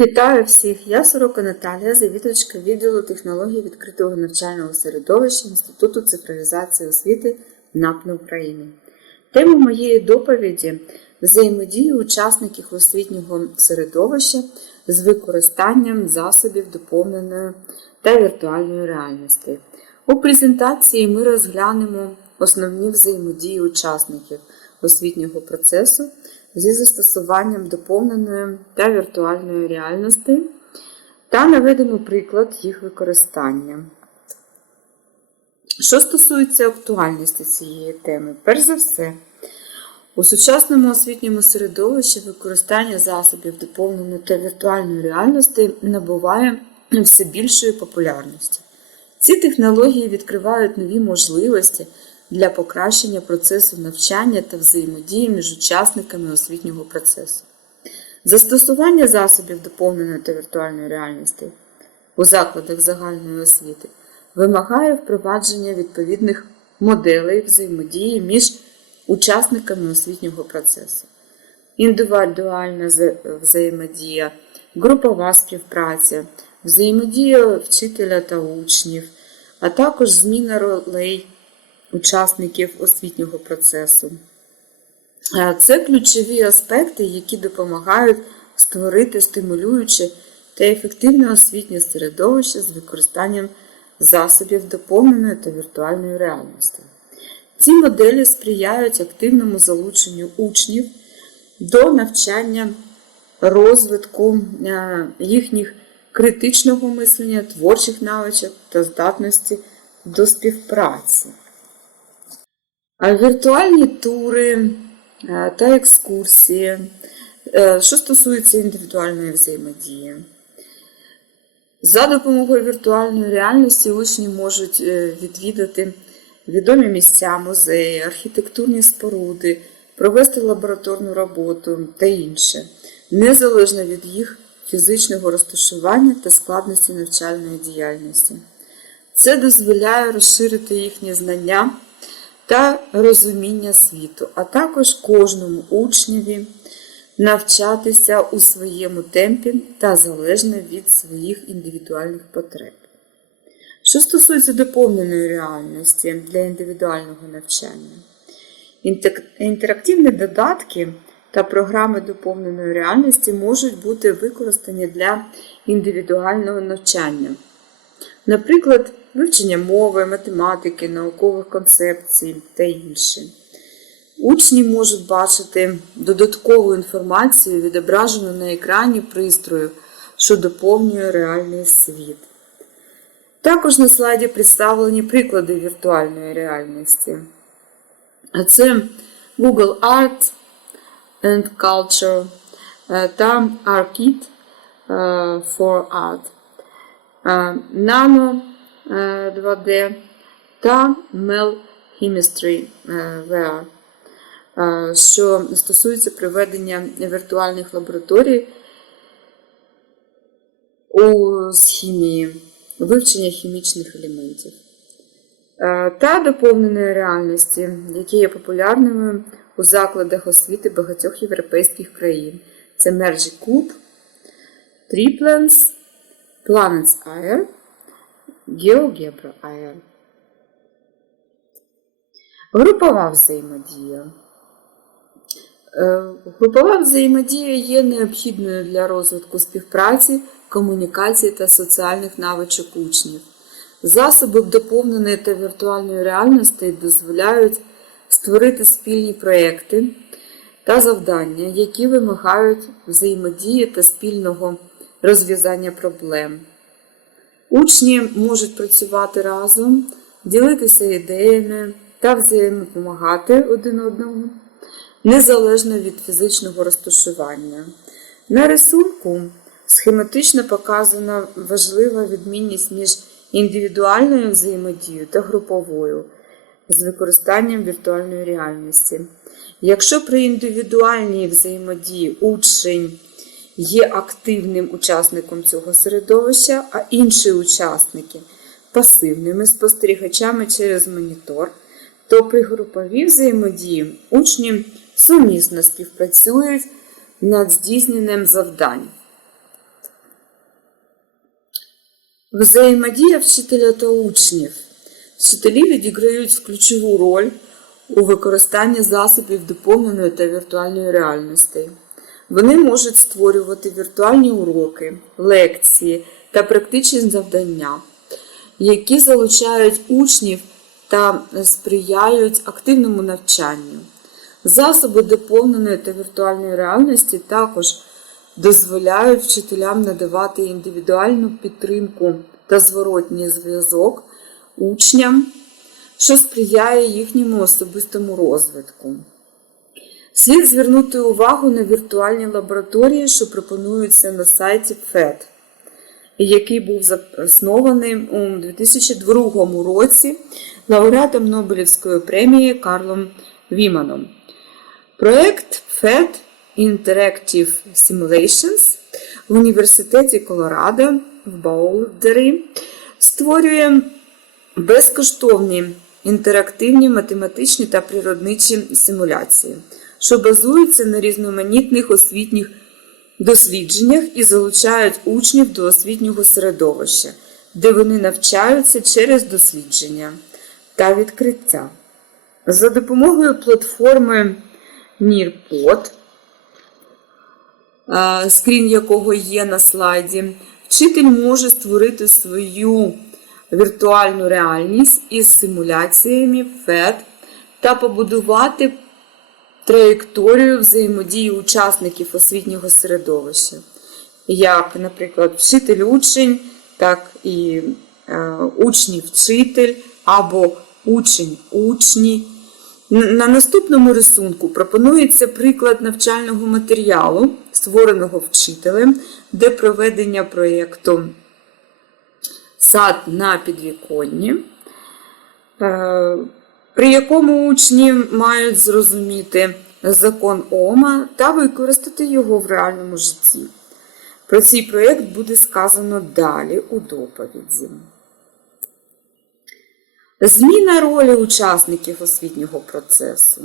Вітаю всіх! Я Сорока Наталія, завідувачка відділу технологій відкритого навчального середовища Інституту цифровізації освіти НАП на Україні. Тема моєї доповіді взаємодії учасників освітнього середовища з використанням засобів доповненої та віртуальної реальності. У презентації ми розглянемо основні взаємодії учасників освітнього процесу зі застосуванням доповненої та віртуальної реальності та наведемо приклад їх використання. Що стосується актуальності цієї теми, перш за все, у сучасному освітньому середовищі використання засобів доповненої та віртуальної реальності набуває все більшої популярності. Ці технології відкривають нові можливості для покращення процесу навчання та взаємодії між учасниками освітнього процесу. Застосування засобів доповненої та віртуальної реальності у закладах загальної освіти вимагає впровадження відповідних моделей взаємодії між учасниками освітнього процесу. Індивідуальна взаємодія, групова співпраця, взаємодія вчителя та учнів, а також зміна ролей учасників освітнього процесу. Е, це ключові аспекти, які допомагають створити стимулююче та ефективне освітнє середовище з використанням засобів доповненої та віртуальної реальності. Ці моделі сприяють активному залученню учнів до навчання розвитку е, їхніх критичного мислення, творчих навичок та здатності до співпраці. Віртуальні тури е, та екскурсії, е, що стосується індивідуальної взаємодії. За допомогою віртуальної реальності учні можуть е, відвідати відомі місця, музеї, архітектурні споруди, провести лабораторну роботу та інше, незалежно від їх фізичного розташування та складності навчальної діяльності. Це дозволяє розширити їхні знання та розуміння світу, а також кожному учневі навчатися у своєму темпі та залежно від своїх індивідуальних потреб. Що стосується доповненої реальності для індивідуального навчання, інтерактивні додатки та програми доповненої реальності можуть бути використані для індивідуального навчання. Наприклад, вивчення мови, математики, наукових концепцій та інше. Учні можуть бачити додаткову інформацію, відображену на екрані пристрою, що доповнює реальний світ. Також на слайді представлені приклади віртуальної реальності. А Це Google Art and Culture е, та ArtKit е, for Art. Nano е, 2D е, та Mel Chemistry VR, що стосується проведення віртуальних лабораторій у хімії, вивчення хімічних елементів. Е, та доповненої реальності, які є популярними у закладах освіти багатьох європейських країн. Це Merge Cube, Triplans, Planets Air геогебра АЕ. Групова взаємодія. Е, групова взаємодія є необхідною для розвитку співпраці, комунікації та соціальних навичок учнів. Засоби доповненої та віртуальної реальності дозволяють створити спільні проекти та завдання, які вимагають взаємодії та спільного розв'язання проблем. Учні можуть працювати разом, ділитися ідеями та взаємопомагати один одному, незалежно від фізичного розташування. На рисунку схематично показана важлива відмінність між індивідуальною взаємодією та груповою з використанням віртуальної реальності. Якщо при індивідуальній взаємодії учень є активним учасником цього середовища, а інші учасники пасивними спостерігачами через монітор, то при груповій взаємодії учні сумісно співпрацюють над здійсненням завдань. Взаємодія вчителя та учнів. Вчителі відіграють ключову роль у використанні засобів доповненої та віртуальної реальності. Вони можуть створювати віртуальні уроки, лекції та практичні завдання, які залучають учнів та сприяють активному навчанню. Засоби доповненої та віртуальної реальності також дозволяють вчителям надавати індивідуальну підтримку та зворотній зв'язок учням, що сприяє їхньому особистому розвитку. Слід звернути увагу на віртуальні лабораторії, що пропонуються на сайті ФЕД, який був заснований у 2002 році лауреатом Нобелівської премії Карлом Віманом. Проект FED Interactive Simulations в Університеті Колорадо в Боулдері створює безкоштовні інтерактивні математичні та природничі симуляції що базуються на різноманітних освітніх дослідженнях і залучають учнів до освітнього середовища, де вони навчаються через дослідження та відкриття. За допомогою платформи Мірпод, скрін якого є на слайді, вчитель може створити свою віртуальну реальність із симуляціями FED та побудувати траєкторію взаємодії учасників освітнього середовища, як, наприклад, вчитель-учень, так і е, учні-вчитель або учень-учні. На наступному рисунку пропонується приклад навчального матеріалу, створеного вчителем, де проведення проєкту сад на підвіконні. Е, при якому учні мають зрозуміти закон Ома та використати його в реальному житті. Про цей проєкт буде сказано далі у доповіді. Зміна ролі учасників освітнього процесу.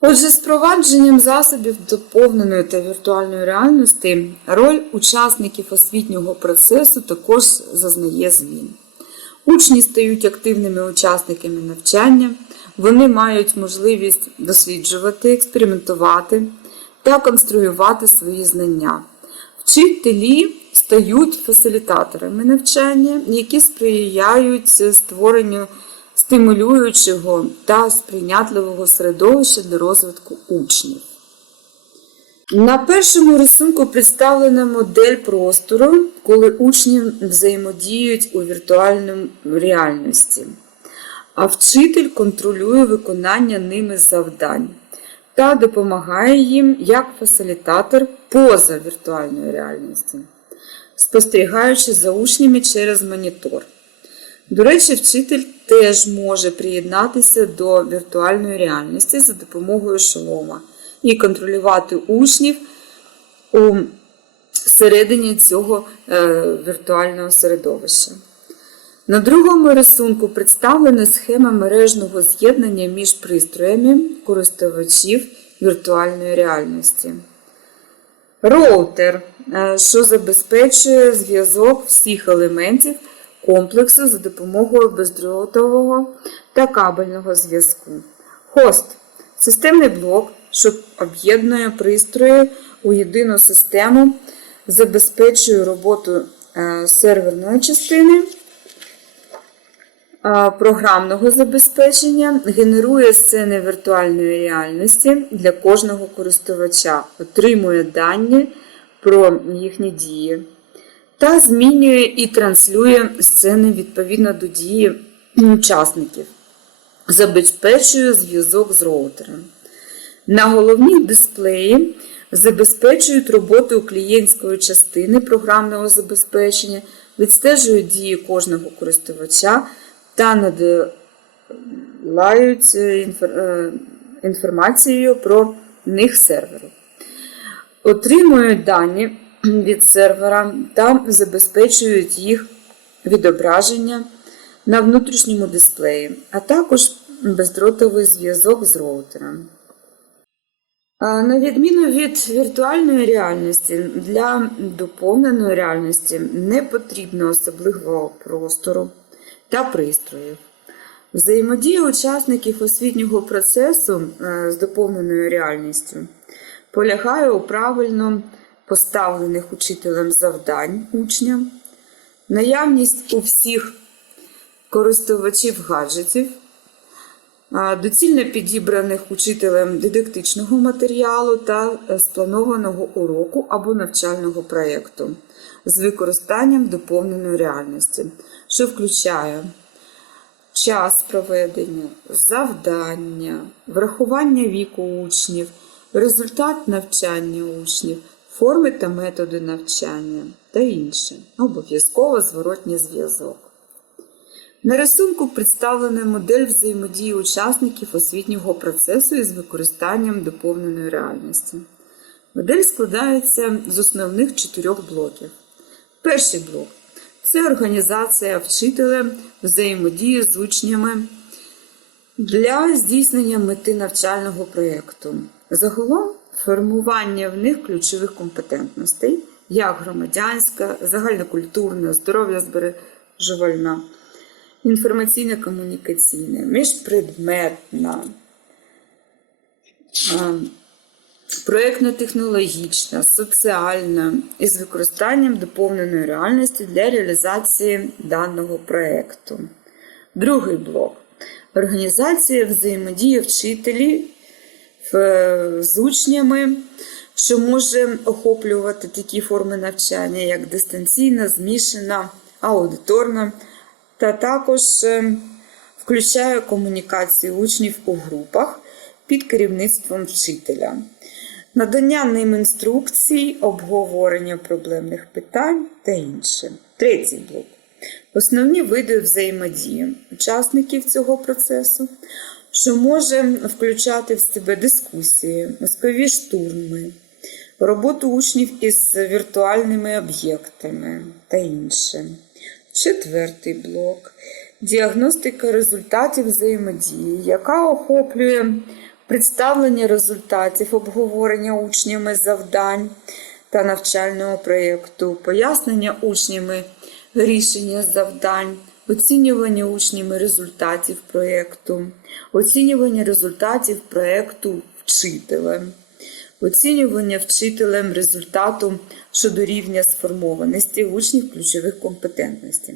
Отже, з провадженням засобів доповненої та віртуальної реальності роль учасників освітнього процесу також зазнає змін. Учні стають активними учасниками навчання, вони мають можливість досліджувати, експериментувати та конструювати свої знання. Вчителі стають фасилітаторами навчання, які сприяють створенню стимулюючого та сприйнятливого середовища для розвитку учнів. На першому рисунку представлена модель простору, коли учні взаємодіють у віртуальному реальності, а вчитель контролює виконання ними завдань та допомагає їм як фасилітатор поза віртуальною реальністю, спостерігаючи за учнями через монітор. До речі, вчитель теж може приєднатися до віртуальної реальності за допомогою шолома і контролювати учнів у середині цього е, віртуального середовища. На другому рисунку представлена схема мережного з'єднання між пристроями користувачів віртуальної реальності. Роутер, е, що забезпечує зв'язок всіх елементів комплексу за допомогою бездротового та кабельного зв'язку. Хост системний блок, що об'єднує пристрої у єдину систему, забезпечує роботу е, серверної частини, е, програмного забезпечення, генерує сцени віртуальної реальності для кожного користувача, отримує дані про їхні дії. Та змінює і транслює сцени відповідно до дії учасників, забезпечує зв'язок з роутером. На головній дисплеї забезпечують роботу клієнтської частини програмного забезпечення, відстежують дії кожного користувача та надлають е, е, інформацією про них серверу. Отримують дані від сервера та забезпечують їх відображення на внутрішньому дисплеї, а також бездротовий зв'язок з роутером. На відміну від віртуальної реальності, для доповненої реальності не потрібно особливого простору та пристроїв. Взаємодія учасників освітнього процесу е, з доповненою реальністю полягає у правильно поставлених учителем завдань учням, наявність у всіх користувачів гаджетів доцільно підібраних учителем дидактичного матеріалу та е, спланованого уроку або навчального проєкту з використанням доповненої реальності, що включає час проведення, завдання, врахування віку учнів, результат навчання учнів, форми та методи навчання та інше. Обов'язково зворотній зв'язок. На рисунку представлена модель взаємодії учасників освітнього процесу із використанням доповненої реальності. Модель складається з основних чотирьох блоків. Перший блок це організація вчителя взаємодії з учнями для здійснення мети навчального проєкту. Загалом формування в них ключових компетентностей, як громадянська, загальнокультурна, здоров'я збережувальна інформаційно комунікаційне, міжпредметна, проєктно-технологічна, соціальна із використанням доповненої реальності для реалізації даного проєкту. Другий блок організація взаємодії вчителів е, з учнями. Що може охоплювати такі форми навчання, як дистанційна, змішана, аудиторна, та також ем, включає комунікацію учнів у групах під керівництвом вчителя, надання ним інструкцій, обговорення проблемних питань та інше. Третій блок. Основні види взаємодії учасників цього процесу, що може включати в себе дискусії, мозкові штурми, роботу учнів із віртуальними об'єктами та інше. Четвертий блок діагностика результатів взаємодії, яка охоплює представлення результатів обговорення учнями завдань та навчального проєкту, пояснення учнями рішення завдань, оцінювання учнями результатів проєкту, оцінювання результатів проєкту вчителем оцінювання вчителем результату щодо рівня сформованості учнів ключових компетентностей.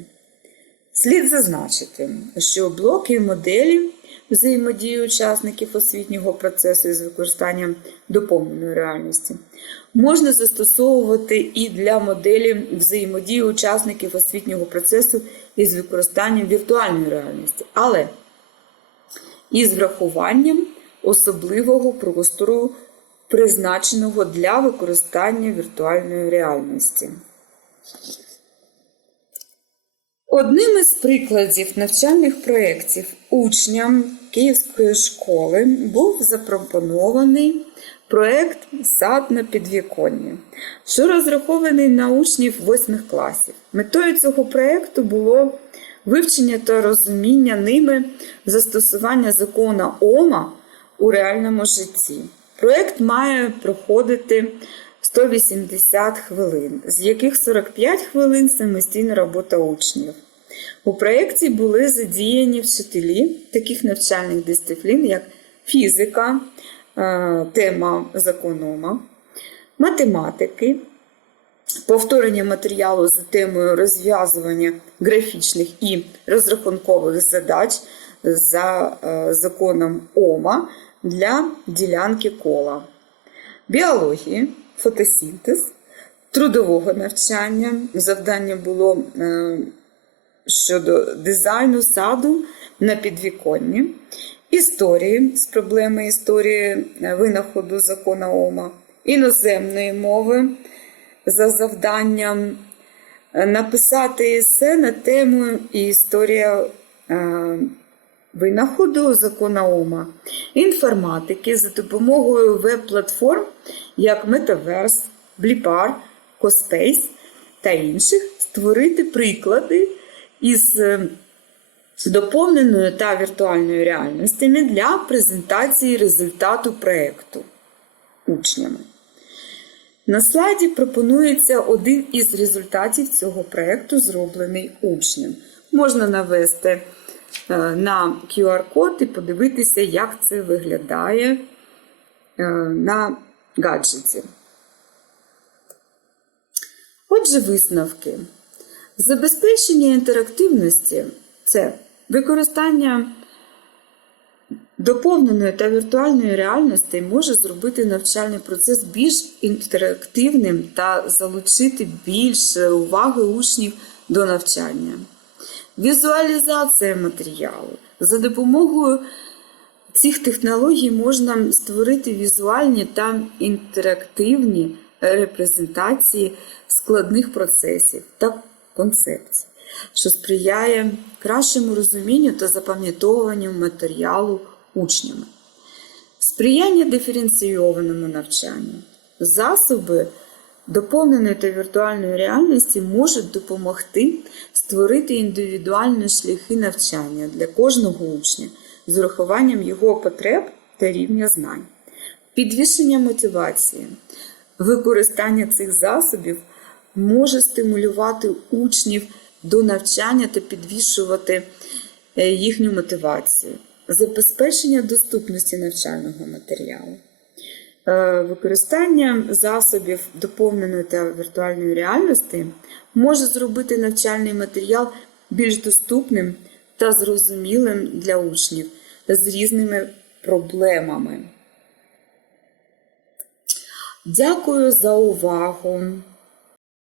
Слід зазначити, що блоки і моделі взаємодії учасників освітнього процесу із використанням доповненої реальності можна застосовувати і для моделі взаємодії учасників освітнього процесу із використанням віртуальної реальності, але із врахуванням особливого простору призначеного для використання віртуальної реальності. Одним із прикладів навчальних проєктів учням Київської школи був запропонований проєкт Сад на підвіконні, що розрахований на учнів восьмих класів. Метою цього проєкту було вивчення та розуміння ними застосування закона Ома у реальному житті. Проєкт має проходити 180 хвилин, з яких 45 хвилин самостійна робота учнів. У проєкті були задіяні вчителі таких навчальних дисциплін, як фізика, е, тема законома, математики, повторення матеріалу за темою розв'язування графічних і розрахункових задач за е, законом Ома для ділянки кола, біології, фотосінтез, трудового навчання. Завдання було е, щодо дизайну саду на підвіконні, історії з проблеми історії е, винаходу закона Ома, іноземної мови за завданням. Написати все на тему і історія винаходу закона ОМА інформатики за допомогою веб-платформ, як Metaverse, Blipar, Cospace та інших, створити приклади із е, доповненою та віртуальною реальностями для презентації результату проєкту учнями. На слайді пропонується один із результатів цього проєкту, зроблений учнем. Можна навести Е, на QR-код і подивитися, як це виглядає е, на гаджеті. Отже, висновки. Забезпечення інтерактивності це використання доповненої та віртуальної реальності може зробити навчальний процес більш інтерактивним та залучити більше уваги учнів до навчання. Візуалізація матеріалу. За допомогою цих технологій можна створити візуальні та інтерактивні репрезентації складних процесів та концепцій, що сприяє кращому розумінню та запам'ятовуванню матеріалу учнями, сприяння диференційованому навчанню, засоби доповненої та віртуальної реальності може допомогти створити індивідуальні шляхи навчання для кожного учня з урахуванням його потреб та рівня знань, підвищення мотивації, використання цих засобів може стимулювати учнів до навчання та підвищувати е, їхню мотивацію, забезпечення доступності навчального матеріалу. Е, використання засобів доповненої та віртуальної реальності може зробити навчальний матеріал більш доступним та зрозумілим для учнів з різними проблемами. Дякую за увагу!